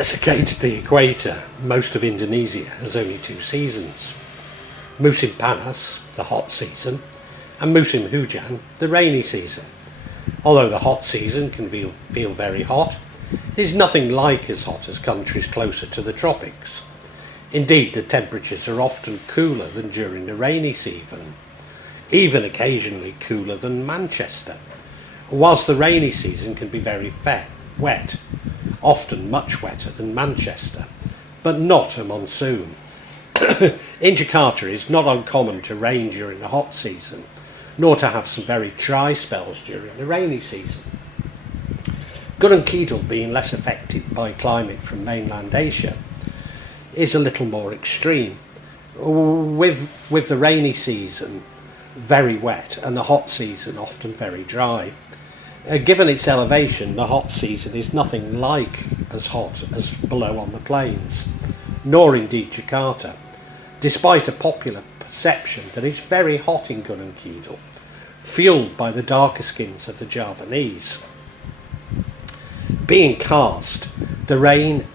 Desiccated the equator, most of Indonesia has only 2 seasons. Musim panas, the hot season, and musim hujan, the rainy season. Although the hot season can feel very hot, it is nothing like as hot as countries closer to the tropics. Indeed, the temperatures are often cooler than during the rainy season, even occasionally cooler than Manchester, whilst the rainy season can be very wet, often much wetter than Manchester, but not a monsoon. In Jakarta it is not uncommon to rain during the hot season, nor to have some very dry spells during the rainy season. Gunung Kidul, being less affected by climate from mainland Asia, is a little more extreme, with the rainy season very wet and the hot season often very dry. Given its elevation, the hot season is nothing like as hot as below on the plains, nor indeed Jakarta, despite a popular perception that it's very hot in Gunung Kidul, fueled by the darker skins of the Javanese. Being karst, the rain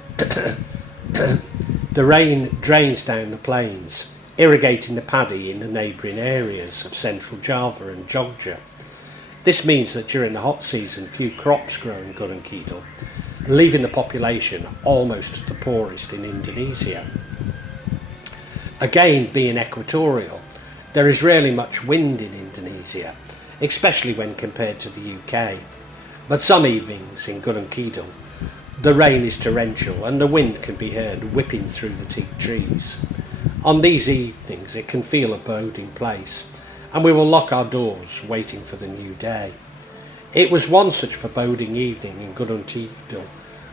drains down the plains, irrigating the paddy in the neighbouring areas of central Java and Jogja. This means that during the hot season few crops grow in Gunung Kidul, leaving the population almost the poorest in Indonesia. Again, being equatorial, there is rarely much wind in Indonesia, especially when compared to the UK. But some evenings in Gunung Kidul, the rain is torrential and the wind can be heard whipping through the teak trees. On these evenings it can feel a boding place, and we will lock our doors waiting for the new day. It was one such foreboding evening in Gunung Kidul.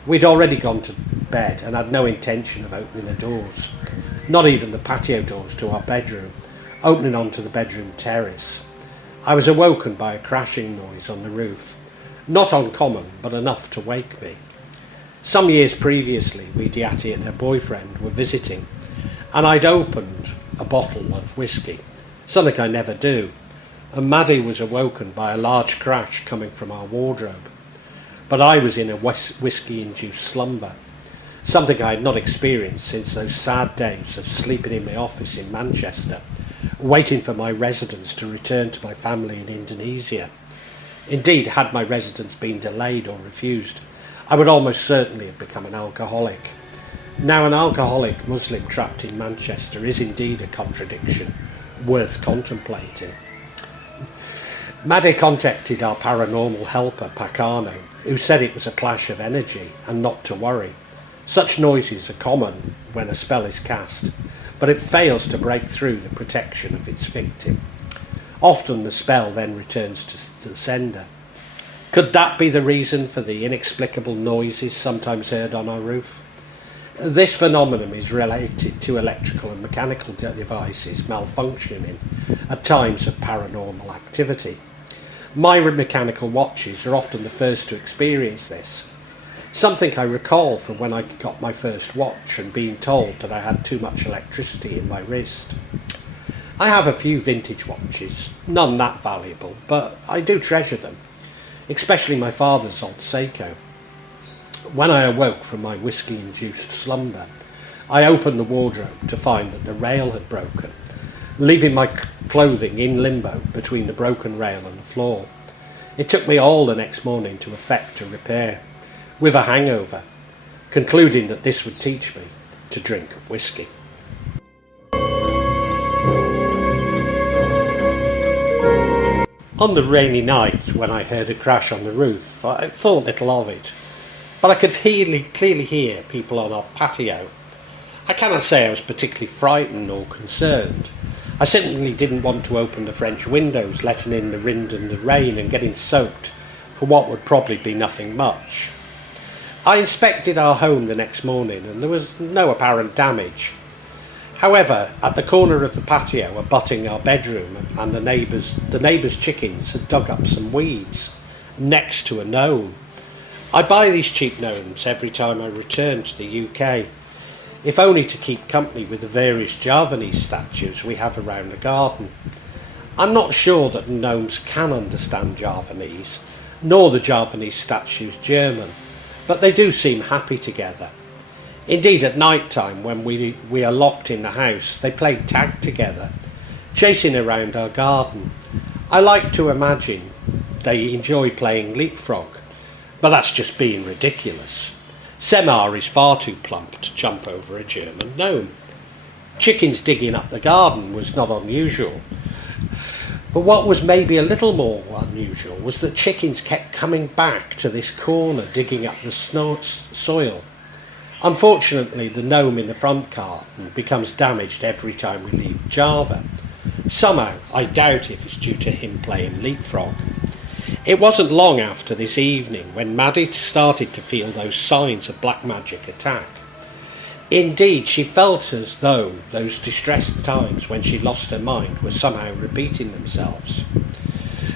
We'd already gone to bed and had no intention of opening the doors, not even the patio doors to our bedroom, opening onto the bedroom terrace. I was awoken by a crashing noise on the roof, not uncommon but enough to wake me. Some years previously, Widiati and her boyfriend were visiting, and I'd opened a bottle of whiskey, something I never do, and Maddie was awoken by a large crash coming from our wardrobe. But I was in a whiskey-induced slumber, something I had not experienced since those sad days of sleeping in my office in Manchester, waiting for my residence to return to my family in Indonesia. Indeed, had my residence been delayed or refused, I would almost certainly have become an alcoholic. Now, an alcoholic Muslim trapped in Manchester is indeed a contradiction worth contemplating. Maddie contacted our paranormal helper, Pakano, who said it was a clash of energy and not to worry. Such noises are common when a spell is cast, but it fails to break through the protection of its victim. Often the spell then returns to the sender. Could that be the reason for the inexplicable noises sometimes heard on our roof? This phenomenon is related to electrical and mechanical devices malfunctioning at times of paranormal activity. My mechanical watches are often the first to experience this, something I recall from when I got my first watch and being told that I had too much electricity in my wrist. I have a few vintage watches, none that valuable, but I do treasure them, especially my father's old Seiko. When I awoke from my whiskey-induced slumber, I opened the wardrobe to find that the rail had broken, leaving my clothing in limbo between the broken rail and the floor. It took me all the next morning to effect a repair, with a hangover, concluding that this would teach me to drink whiskey. On the rainy night when I heard a crash on the roof, I thought little of it, but I could clearly hear people on our patio. I cannot say I was particularly frightened or concerned. I certainly didn't want to open the French windows, letting in the wind and the rain and getting soaked for what would probably be nothing much. I inspected our home the next morning and there was no apparent damage. However, at the corner of the patio abutting our bedroom and the neighbours' chickens had dug up some weeds next to a gnome. I buy these cheap gnomes every time I return to the UK, if only to keep company with the various Javanese statues we have around the garden. I'm not sure that the gnomes can understand Javanese, nor the Javanese statues German, but they do seem happy together. Indeed, at night time, when we are locked in the house, they played tag together, chasing around our garden. I like to imagine they enjoy playing leapfrog, but that's just being ridiculous. Semar is far too plump to jump over a German gnome. Chickens digging up the garden was not unusual, but what was maybe a little more unusual was that chickens kept coming back to this corner digging up the soil. Unfortunately, the gnome in the front garden becomes damaged every time we leave Java. Somehow, I doubt if it's due to him playing leapfrog. It wasn't long after this evening when Maddie started to feel those signs of black magic attack. Indeed, she felt as though those distressed times when she lost her mind were somehow repeating themselves.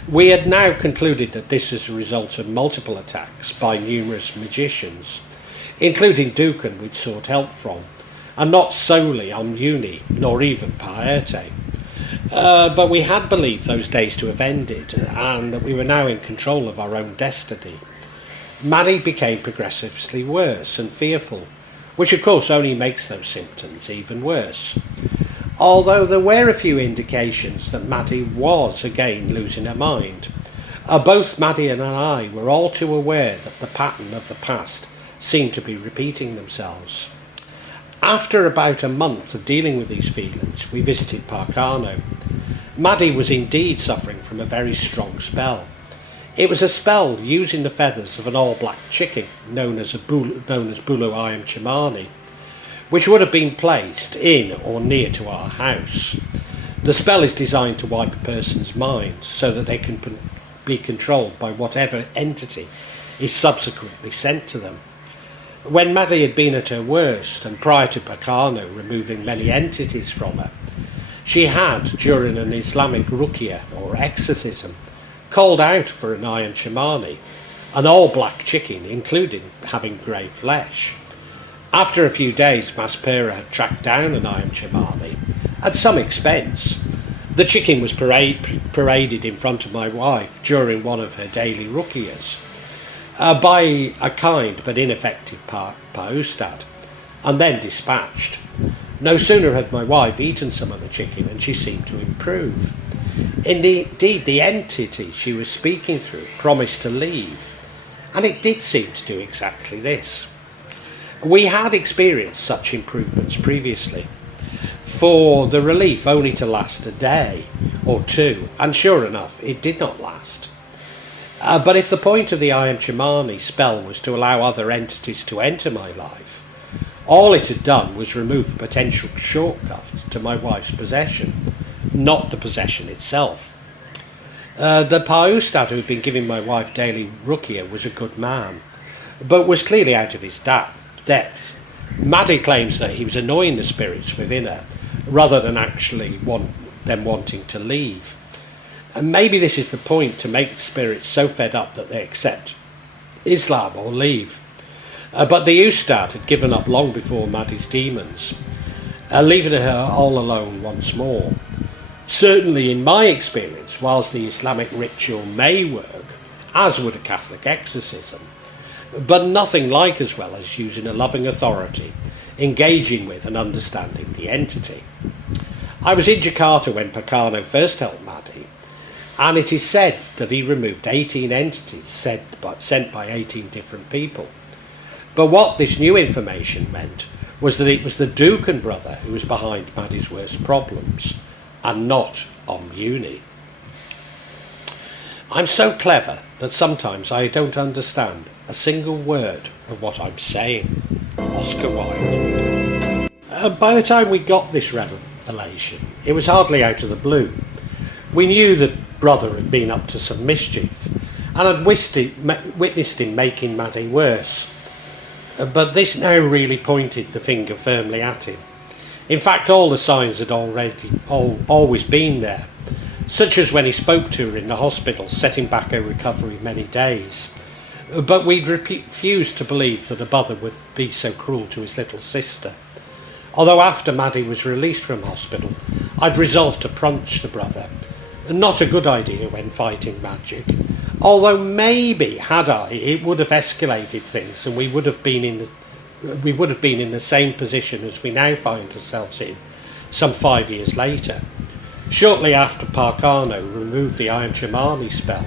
We had now concluded that this is a result of multiple attacks by numerous magicians, including Dukun we'd sought help from, and not solely on Uni, nor even Paerte. But we had believed those days to have ended, and that we were now in control of our own destiny. Maddie became progressively worse and fearful, which of course only makes those symptoms even worse. Although there were a few indications that Maddie was again losing her mind, both Maddie and I were all too aware that the pattern of the past seemed to be repeating themselves. After about a month of dealing with these feelings, we visited Parcano. Maddie was indeed suffering from a very strong spell. It was a spell using the feathers of an all-black chicken known as Bulu Ayam Cemani, which would have been placed in or near to our house. The spell is designed to wipe a person's mind so that they can be controlled by whatever entity is subsequently sent to them. When Maddie had been at her worst, and prior to Parcano removing many entities from her, she had, during an Islamic ruqya or exorcism, called out for an Ayam Cemani, an all-black chicken, including having grey flesh. After a few days, Maspera had tracked down an Ayam Cemani at some expense. The chicken was paraded in front of my wife during one of her daily ruqyas by a kind but ineffective Paustad, and then dispatched. No sooner had my wife eaten some of the chicken and she seemed to improve. Indeed, the entity she was speaking through promised to leave, and it did seem to do exactly this. We had experienced such improvements previously, for the relief only to last a day or two, and sure enough, it did not last. But if the point of the Ayam Cemani spell was to allow other entities to enter my life, all it had done was remove the potential shortcut to my wife's possession, not the possession itself. The Paustad who had been giving my wife daily ruqya was a good man, but was clearly out of his depth. Maddie claims that he was annoying the spirits within her, rather than actually them wanting to leave. And maybe this is the point, to make the spirits so fed up that they accept Islam or leave. But the Ustad had given up long before Maddie's demons, leaving her all alone once more. Certainly in my experience, whilst the Islamic ritual may work, as would a Catholic exorcism, but nothing like as well as using a loving authority, engaging with and understanding the entity. I was in Jakarta when Parcano first helped Maddie, and it is said that he removed 18 entities sent by 18 different people. But what this new information meant was that it was the Dukun brother who was behind Maddie's worst problems, and not Uni. I'm so clever that sometimes I don't understand a single word of what I'm saying. Oscar Wilde. By the time we got this revelation, it was hardly out of the blue. We knew that brother had been up to some mischief, and had witnessed him making Maddie worse. But this now really pointed the finger firmly at him. In fact, all the signs had always been there, such as when he spoke to her in the hospital, setting back her recovery many days. But we'd refused to believe that a brother would be so cruel to his little sister. Although after Maddie was released from hospital, I'd resolved to punch the brother. Not a good idea when fighting magic. Although maybe, had I, it would have escalated things and we would have been we would have been in the same position as we now find ourselves in some 5 years later. Shortly after Parkano removed the Ayam Cemani spell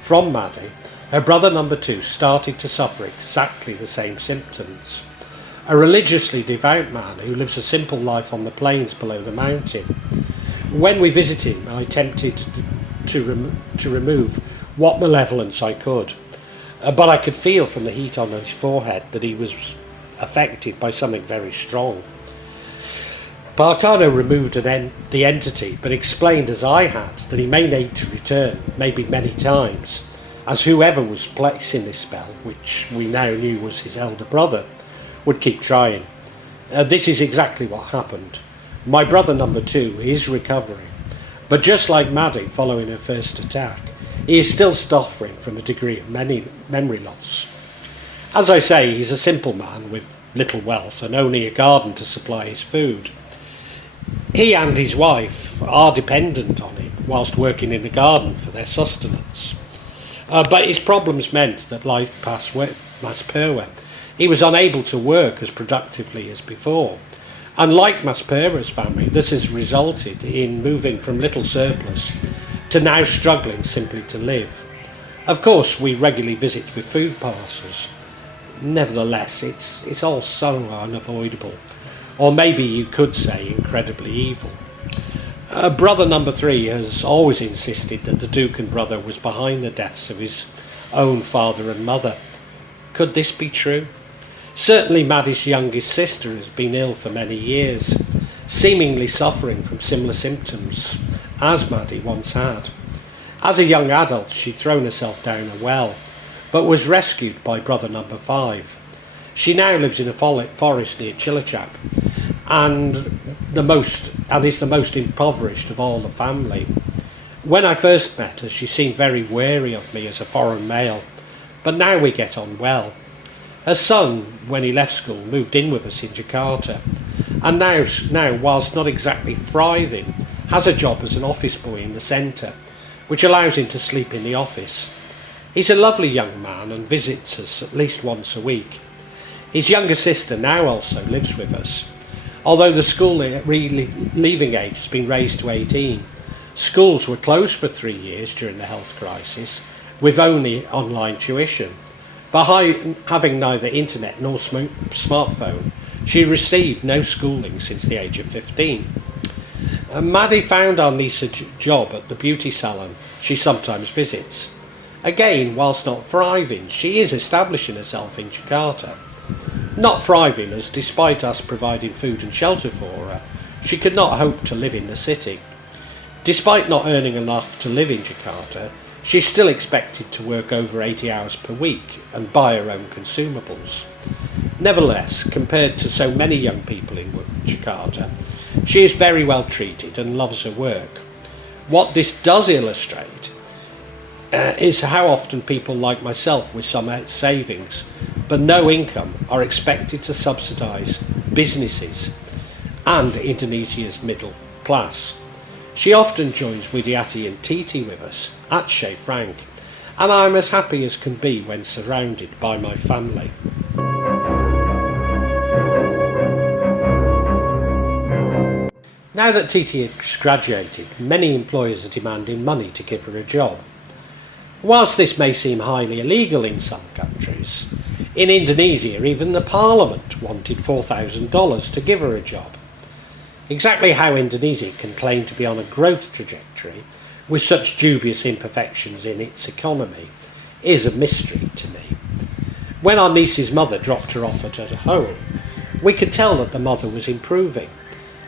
from Maddie, her brother number 2 started to suffer exactly the same symptoms. A religiously devout man who lives a simple life on the plains below the mountain. When we visited him, I attempted to remove what malevolence I could, but I could feel from the heat on his forehead that he was affected by something very strong. Parkano removed the entity, but explained, as I had, that he may need to return, maybe many times, as whoever was placing this spell, which we now knew was his elder brother, would keep trying. This is exactly what happened. My brother number 2 is recovering, but just like Maddie following her first attack, he is still suffering from a degree of memory loss. As I say, he's a simple man with little wealth and only a garden to supply his food. He and his wife are dependent on him whilst working in the garden for their sustenance. But his problems meant that, like Masperwa, he was unable to work as productively as before. And like Masperwa's family, this has resulted in moving from little surplus to now struggling simply to live. Of course, we regularly visit with food parcels. Nevertheless, it's all so unavoidable, or maybe you could say incredibly evil. Brother number 3 has always insisted that the Dukun brother was behind the deaths of his own father and mother. Could this be true? Certainly Maddie's youngest sister has been ill for many years, seemingly suffering from similar symptoms as Maddie once had. As a young adult, she'd thrown herself down a well, but was rescued by brother number 5. She now lives in a forest near Chilachap, and is the most impoverished of all the family. When I first met her, she seemed very wary of me as a foreign male, but now we get on well. Her son, when he left school, moved in with us in Jakarta, and now, whilst not exactly thriving, has a job as an office boy in the centre, which allows him to sleep in the office. He's a lovely young man and visits us at least once a week. His younger sister now also lives with us. Although the school leaving age has been raised to 18, schools were closed for 3 years during the health crisis, with only online tuition. But having neither internet nor smartphone, she received no schooling since the age of 15. Maddie found our niece a job at the beauty salon she sometimes visits. Again, whilst not thriving, she is establishing herself in Jakarta. Not thriving as, despite us providing food and shelter for her, she could not hope to live in the city. Despite not earning enough to live in Jakarta, she's still expected to work over 80 hours per week and buy her own consumables. Nevertheless, compared to so many young people in Jakarta, she is very well treated and loves her work. What this does illustrate is how often people like myself with some savings but no income are expected to subsidise businesses and Indonesia's middle class. She often joins Widiati and Titi with us at Chez Frank, and I'm as happy as can be when surrounded by my family. Now that Titi has graduated, many employers are demanding money to give her a job. Whilst this may seem highly illegal in some countries, in Indonesia even the parliament wanted $4,000 to give her a job. Exactly how Indonesia can claim to be on a growth trajectory with such dubious imperfections in its economy is a mystery to me. When our niece's mother dropped her off at her home, we could tell that the mother was improving,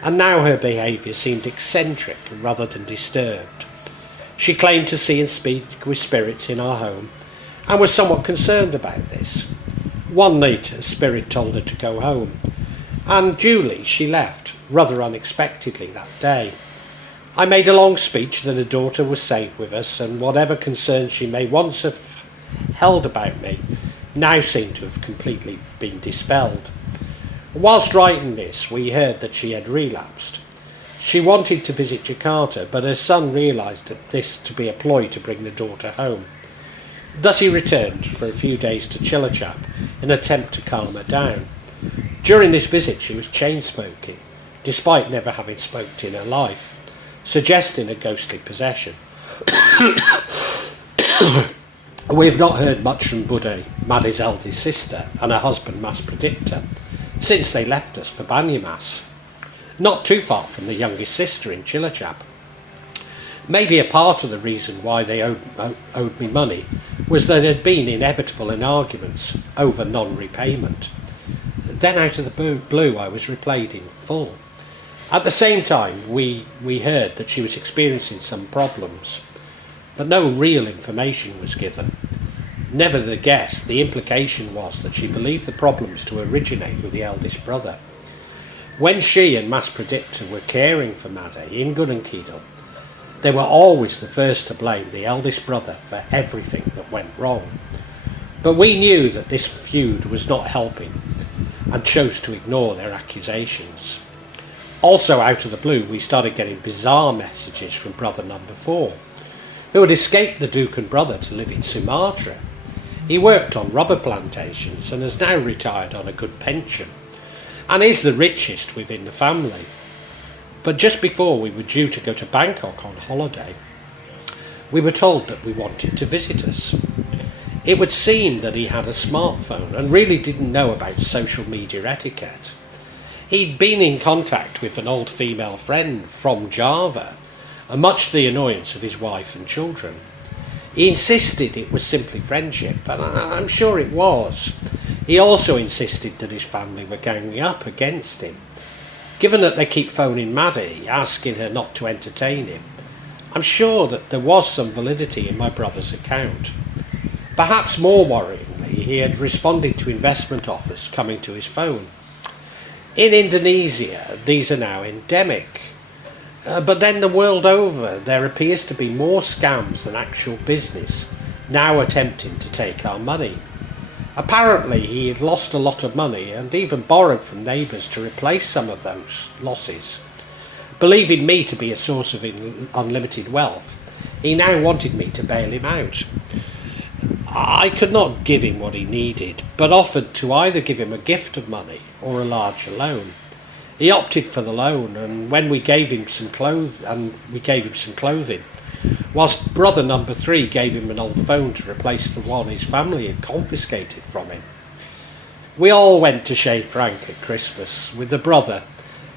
and now her behaviour seemed eccentric rather than disturbed. She claimed to see and speak with spirits in our home and was somewhat concerned about this. One night a spirit told her to go home, and duly she left, rather unexpectedly that day. I made a long speech that her daughter was safe with us, and whatever concerns she may once have held about me now seemed to have completely been dispelled. Whilst writing this, we heard that she had relapsed. She wanted to visit Jakarta, but her son realised that this to be a ploy to bring the daughter home. Thus he returned for a few days to Cilacap in an attempt to calm her down. During this visit she was chain-smoking, despite never having smoked in her life, suggesting a ghostly possession. We have not heard much from Bulu, Maddie's eldest sister, and her husband Mass Predictor, since they left us for Banyamas, not too far from the youngest sister in Chilachap. Maybe a part of the reason why they owed me money was that there had been inevitable arguments over non-repayment. Then out of the blue I was repaid in full. At the same time we heard that she was experiencing some problems, but no real information was given. Nevertheless, the implication was that she believed the problems to originate with the eldest brother. When she and Mass Predictor were caring for Maddie in Gununkeedle, they were always the first to blame the eldest brother for everything that went wrong. But we knew that this feud was not helping and chose to ignore their accusations. Also out of the blue we started getting bizarre messages from brother number 4, who had escaped the dukun brother to live in Sumatra. He worked on rubber plantations and has now retired on a good pension, and is the richest within the family. But just before we were due to go to Bangkok on holiday, we were told that we wanted to visit us. It would seem that he had a smartphone and really didn't know about social media etiquette. He'd been in contact with an old female friend from Java, and much to the annoyance of his wife and children. He insisted it was simply friendship, and I'm sure it was. He also insisted that his family were ganging up against him. Given that they keep phoning Maddie, asking her not to entertain him, I'm sure that there was some validity in my brother's account. Perhaps more worryingly, he had responded to investment offers coming to his phone. In Indonesia, these are now endemic. But then the world over, there appears to be more scams than actual business now attempting to take our money. Apparently he had lost a lot of money and even borrowed from neighbours to replace some of those losses. Believing me to be a source of unlimited wealth, he now wanted me to bail him out. I could not give him what he needed, but offered to either give him a gift of money or a larger loan. He opted for the loan, and when we gave him some clothing, whilst brother number 3 gave him an old phone to replace the one his family had confiscated from him. We all went to Chez Frank at Christmas with the brother,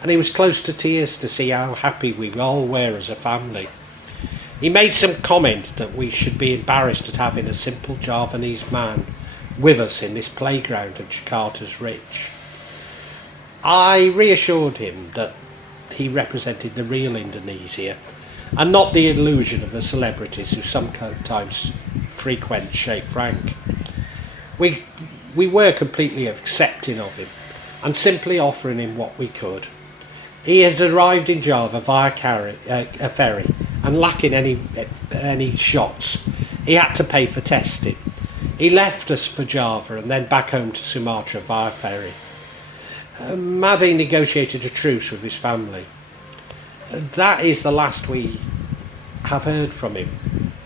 and he was close to tears to see how happy we all were as a family. He made some comment that we should be embarrassed at having a simple Javanese man with us in this playground of Jakarta's rich. I reassured him that he represented the real Indonesia and not the illusion of the celebrities who sometimes frequent Chez Frank. We were completely accepting of him and simply offering him what we could. He had arrived in Java via a ferry, and lacking any shots, he had to pay for testing. He left us for Java and then back home to Sumatra via ferry. Maddie negotiated a truce with his family. That is the last we have heard from him.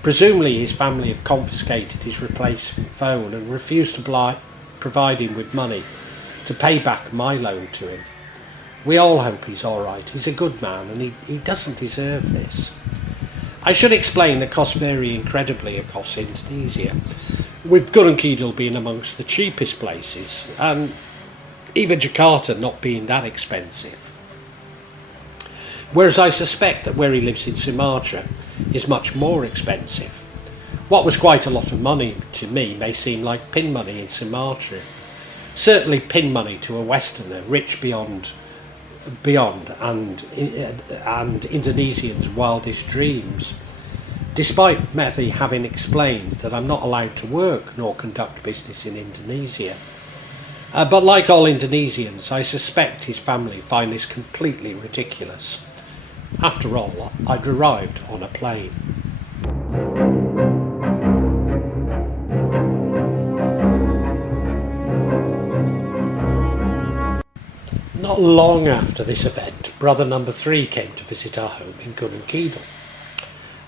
Presumably his family have confiscated his replacement phone and refused to provide him with money to pay back my loan to him. We all hope he's alright. He's a good man and he doesn't deserve this. I should explain that costs vary incredibly across Indonesia, with Gununkeedle being amongst the cheapest places and even Jakarta not being that expensive. Whereas I suspect that where he lives in Sumatra is much more expensive. What was quite a lot of money to me may seem like pin money in Sumatra. Certainly pin money to a Westerner rich beyond and Indonesians' wildest dreams. Despite Mehdi having explained that I'm not allowed to work nor conduct business in Indonesia. But like all Indonesians, I suspect his family find this completely ridiculous. After all, I'd arrived on a plane. Not long after this event, brother number 3 came to visit our home in Gununkeedle.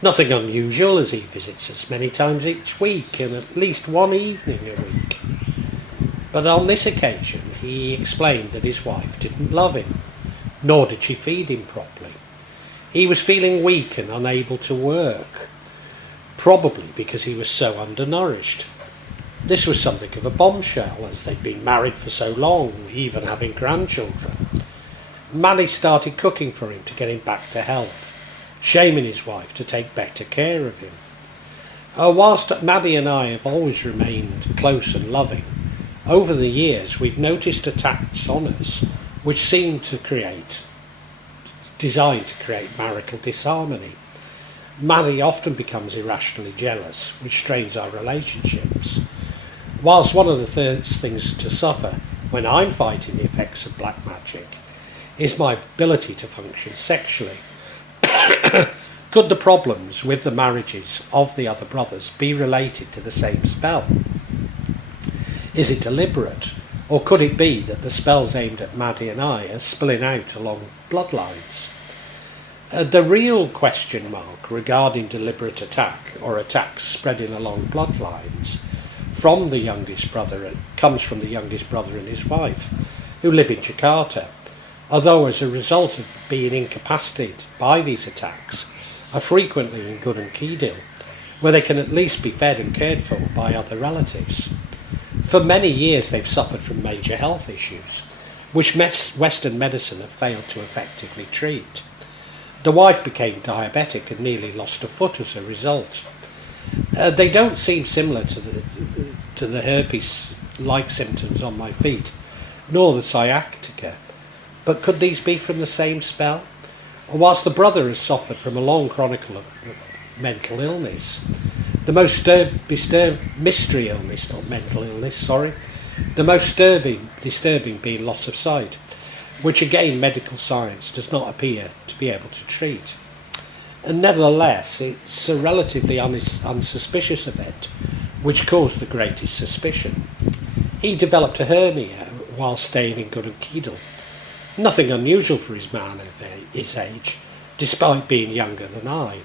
Nothing unusual, as he visits us many times each week and at least one evening a week. But on this occasion he explained that his wife didn't love him, nor did she feed him properly. He was feeling weak and unable to work, probably because he was so undernourished. This was something of a bombshell, as they'd been married for so long, even having grandchildren. Maddie started cooking for him to get him back to health, shaming his wife to take better care of him. Whilst Maddie and I have always remained close and loving, over the years we've noticed attacks on us which seem designed to create marital disharmony. Maddie often becomes irrationally jealous, which strains our relationships. Whilst one of the first things to suffer when I'm fighting the effects of black magic is my ability to function sexually. Could the problems with the marriages of the other brothers be related to the same spell? Is it deliberate, or could it be that the spells aimed at Maddie and I are spilling out along bloodlines? The real question mark regarding deliberate attack or attacks spreading along bloodlines from the youngest brother comes from the youngest brother and his wife, who live in Jakarta, although as a result of being incapacitated by these attacks are frequently in Gunung Kidul, where they can at least be fed and cared for by other relatives. For many years they've suffered from major health issues, which Western medicine have failed to effectively treat. The wife became diabetic and nearly lost a foot as a result. They don't seem similar to the herpes-like symptoms on my feet, nor the sciatica, but could these be from the same spell? Whilst the brother has suffered from a long chronicle of mental illness, the most mystery illness, not mental illness, sorry, the most disturbing being loss of sight, which again medical science does not appear to be able to treat. And nevertheless, it's a relatively unsuspicious event which caused the greatest suspicion. He developed a hernia while staying in Gunung Kidul. Nothing unusual for his man of his age, despite being younger than I.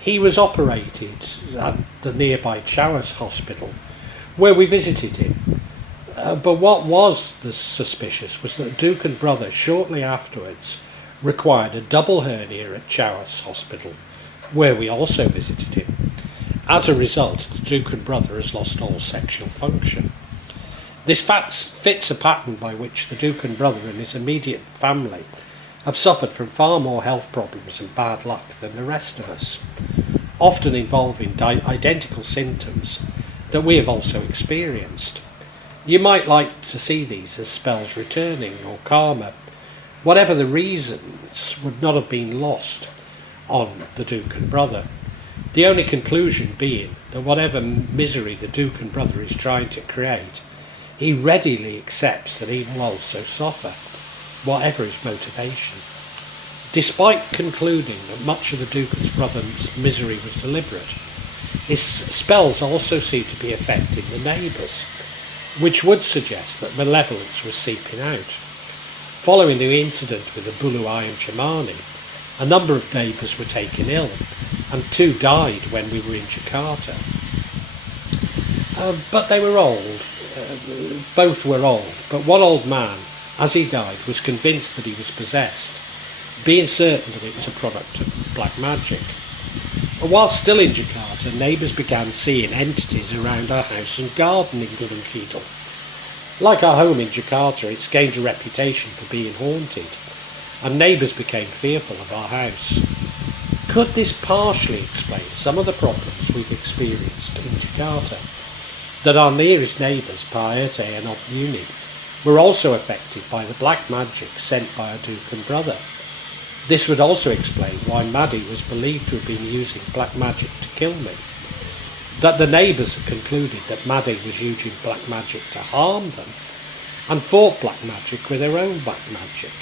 He was operated at the nearby Chawas Hospital, where we visited him. But what was suspicious was that Duke and brother shortly afterwards required a double hernia at Chawas Hospital, where we also visited him. As a result, the Duke and brother has lost all sexual function. This fits a pattern by which the Duke and brother and his immediate family have suffered from far more health problems and bad luck than the rest of us, often involving identical symptoms that we have also experienced. You might like to see these as spells returning or karma. Whatever the reasons, would not have been lost on the Duke and brother. The only conclusion being that whatever misery the Duke and brother is trying to create, he readily accepts that he will also suffer, whatever his motivation. Despite concluding that much of the Duke and brother's misery was deliberate, his spells also seem to be affecting the neighbours, which would suggest that malevolence was seeping out. Following the incident with the Bulu Ayam Cemani, a number of neighbours were taken ill, and 2 died when we were in Jakarta. But they were old. Both were old, but one old man, as he died, was convinced that he was possessed, being certain that it was a product of black magic. While still in Jakarta, neighbours began seeing entities around our house and garden in Gunung Kidul. Like our home in Jakarta, it's gained a reputation for being haunted, and neighbours became fearful of our house. Could this partially explain some of the problems we've experienced in Jakarta? That our nearest neighbours, Paete and Opuni, were also affected by the black magic sent by our Duke and brother. This would also explain why Maddie was believed to have been using black magic to kill me. That the neighbours had concluded that Maddie was using black magic to harm them, and fought black magic with their own black magic.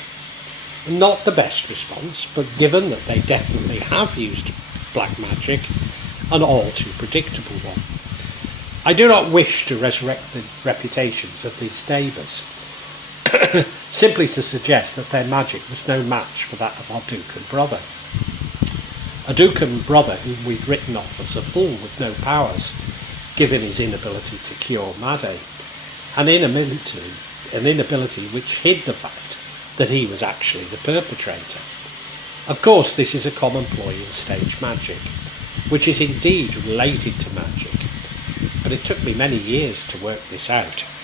Not the best response, but given that they definitely have used black magic, an all too predictable one. I do not wish to resurrect the reputations of these neighbours, simply to suggest that their magic was no match for that of our Duke and brother. A Duke and brother whom we'd written off as a fool with no powers, given his inability to cure Maddie, an inability which hid the fact that he was actually the perpetrator. Of course, this is a common ploy in stage magic, which is indeed related to magic, but it took me many years to work this out.